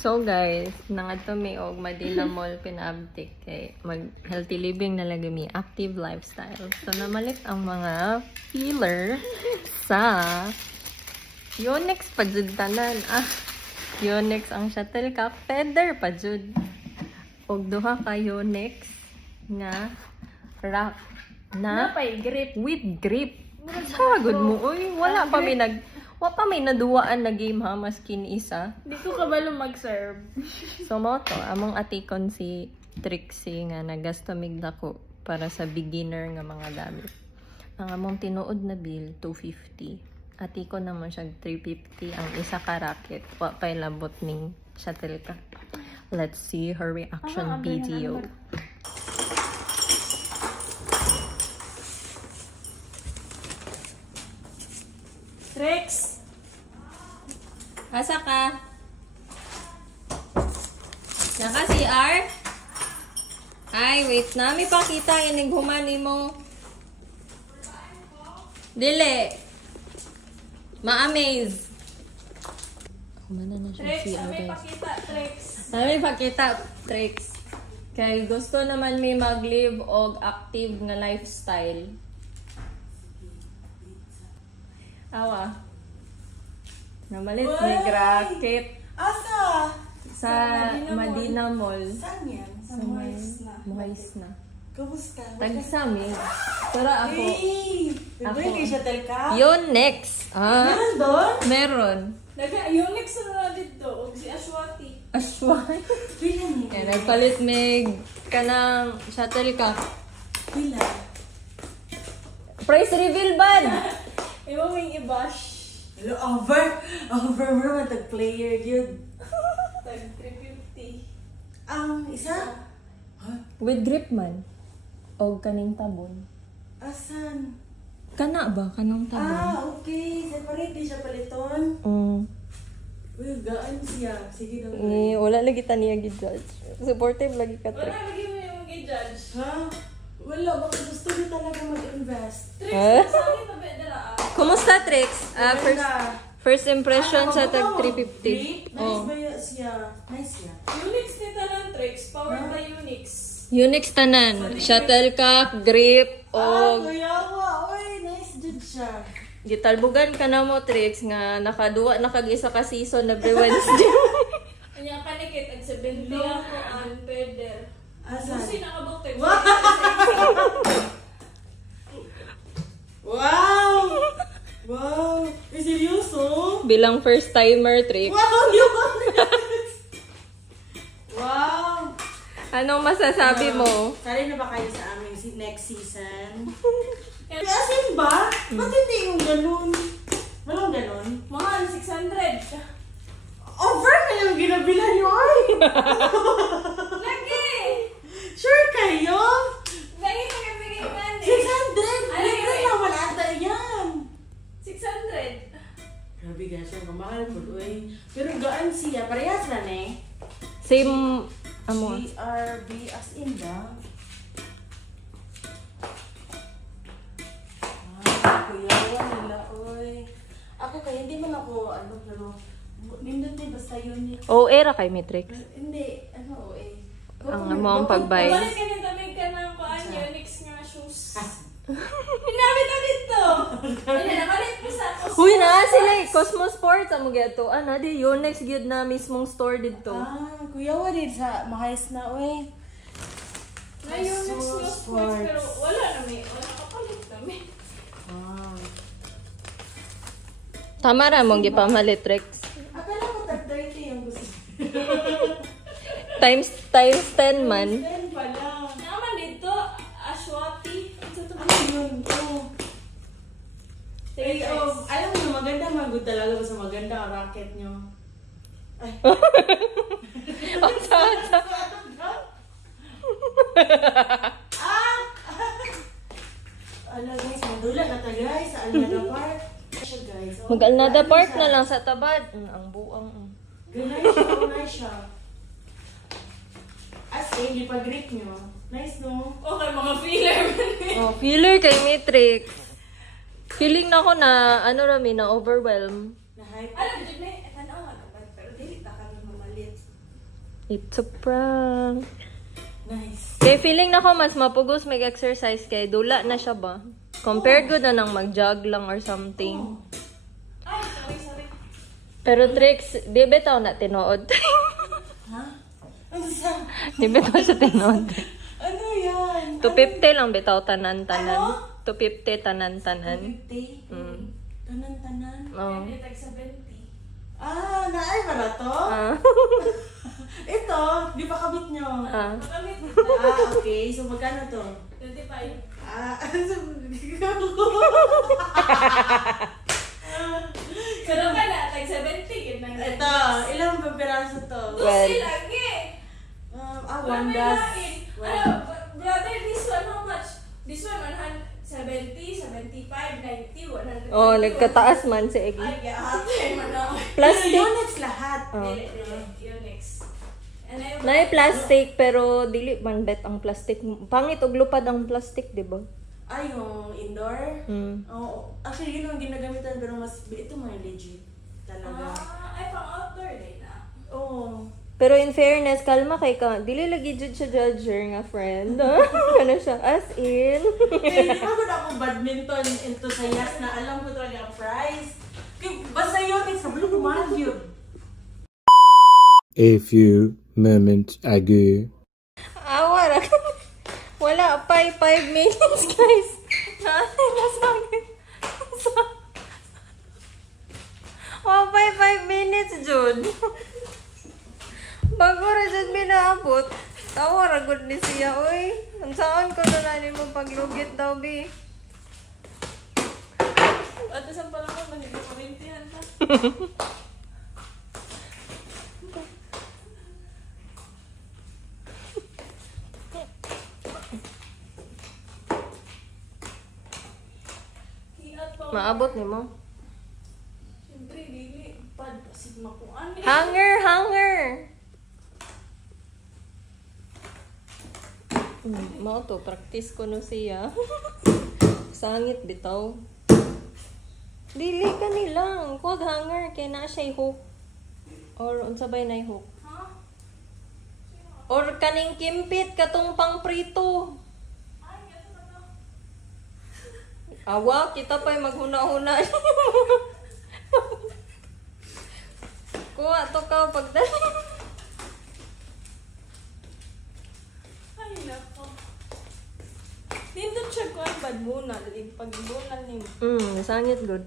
So guys, nangadto mi og Manila Mall pinabtik kay mag healthy living na lagi mi, active lifestyle. So namalit ang mga filler sa Yonex pa jud tanan. Yonex ang shuttlecock feather pa jud. Og duha ka Yonex nga wrap na grip with grip. Sagod mo oy, wala pa may naduwaan na game ha, maskin isa. Di ko kabalo mag-serve. So mo to, among atikon si Trixie nga nagastamig dako para sa beginner nga mga gamit. Ang among tinuod na bill 250. Atikon naman siya 350 ang isa ka racket. Wa pay labot ning shuttlecock. Let's see her reaction video. Rex! Asa ka? Naka CR? Ay, wait na. May pakita inig humani mo. Dili. Ma-amaze. Humana na siya Rex, CR, may guys. pakita, Rex. May pakita, Trix. Kay gusto naman may mag-live og active nga lifestyle. Awa. Namalit may racket Asa? sa Medina Mall. Saan yan? Sa Muhais na. Kamusta? Tagsami. Pero ako, Hey! Nagbuhin kayo siya telka? yun next. Meron doon? Meron. Yonex na dito. Og si Ashwati. Asway. Bilan niyo. Kaya nagpalit may kanang shuttlecock. Bilan. Price reveal ban! Iwa may i-bash. Hello, over mo matag-player yun. Tag 350. Ang isa? With grip man. O kaning tabon. Asan? Kana ba? Kanang tabon? Okay. Separate din siya paliton. Uy, gaan siya. Sige daw. Wala lagi taniya gi-judge. Supportive lagi ka, Wala, Trix. lagi mo yung i-judge. Ha? Wala, baka gusto niyo talaga mag-invest. Trix, Eh? sa akin na bedara. Kumusta, Trix? First impression sa tag Nice 350. ba yun siya? Nice siya. Unix ni Tanan, Trix. Powered by Unix. Unix tanan. Shuttlecock, grip, o kuyawa. Uy, nice dude siya. gitalbugan ka na mo, Trix, nga nakaduwa na kag-isa ka season every Wednesday. Kanya panikit, ag 70 ako ang peder. Asan? Susi nakabok, Trix. Wow! Wow! Eh, seryoso? Bilang first timer, Trix. Wow! Wow! Anong masasabi mo? Sali na ba kayo sa aming next season? Asin ba? Ba't hindi yung ganun? Walang ganun? Mga 600. Over na yung ginabilan nyo, ay! Lagi! Sure kayo? Lagi magabigay nga 600! Ay, Libre ay. na, wala ata yan! 600. Grabe guys, ang mahal po, uy. Pero gaan siya, parehas lang eh. Same, amo. BRB as in ba? Kuya, nila, uy. Ako kaya, hindi man ako, pero, nindot din basta yun eh. O, era kay Matrix. Hindi, eh. Ang amo ang pagbay. Balik ka na tamig ka ng kuan, Unix nga shoes. Pinamit na dito! Ay, nakalit ko sa Uy na sila Cosmo Sports amo geto. Ana di Yonex gyud na mismong store dito. Kuya, din sa mahayas na, uy. na Unix nga sports, pero wala na may, wala kapalit kami. Tama ra mong gipamalit, Rex. Akala ko tag 30 yung gusto. Times 10 man. 10 pa lang. Naman dito, Ashwati. Ito to Ano yun? Ay, alam mo, maganda magod talaga basta maganda ang racket nyo. Ay. Unsa. Ala guys, mandula na ta guys sa Alnada Park. Siya guys. Mag-Alnada Park na lang sa tabad. Ang buang. Ganay siya, nice siya. As in, di pa grip nyo. Nice no? Okay, mga filler man eh. Oh, filler kay Matrix. Feeling na ko na ano rami na overwhelm. Na-hype. Alam mo, dyan na, tanaw nga naman, pero dili ta kami mamalit. It's a prank. Nice. Kaya feeling na ko mas mapugos mag-exercise kay dula na siya ba? Compared ko na nang mag-jog lang or something. Ay, sorry. Pero tricks, di bitaw na tinood. Ha? Ano sa? Di bitaw siya tinood. Ano yan? 250 lang bitaw tanan-tanan. 250 tanan-tanan. 50? Mm. Tanan-tanan? Oh. Hindi, tag 70. Ah, naay para to? Ah. Ito, di pa kabit nyo. Ah. Makamit. Okay. So, magkano to? 25. Pero ka na, tag 70. Yun lang. Ito, ilang ba piraso to? Well, Gusto lagi. One das. Ano, brother, this one, how much? This one, 170, 75, 90, 100. oh, nagkataas man si Eggy. Ay, ate, mano. Plastic. Units lahat. Oh. Yun, next. And I Nay plastic pero dili man bet ang plastic. Pangit og lupad ang plastic, di ba? Ay, yung indoor? Mm. Oo. Actually, yun ang ginagamitan pero mas, ito mga legit. Talaga. ay, pang outdoor din na. Oo. Pero in fairness, kalma kay ka. Dili lagi jud siya judger nga friend. Ano siya? As in. Kaya di ba kung ako badminton enthusiast na alam ko talaga ang prize? Kaya basta yun, it's a blue mahal yun. A few moments ago. Awa ra. Wala pa 5 minutes, guys. Nasagin. Wa pa 5 minutes, Jud. Bago ra jud minaabot. Tawa ra gud ni siya, oy. Ang saan ko na nani mo paglugit daw, bi. At isang pala ko, nag-commentihan ka. Maabot ni mo. Siyempre, dili. Pad, kasi makuan. Hanger! Mao to, practice ko no siya. Sangit bitaw. Dili ka nilang. Huwag hanger, kaya na siya hook. Or unsabay na hook. Ha? Or kaning kimpit, katong pang prito. Ay, ito na to. Awa, kita pa'y maghuna-huna. Kuha to ka pagdali. Ay, nako. Nindot siya ko ang badmunal. Pagmunal ni mo. Sangit good.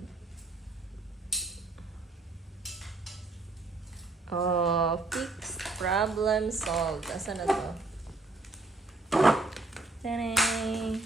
Oh, fix problem solved. Asa na to? Tanay!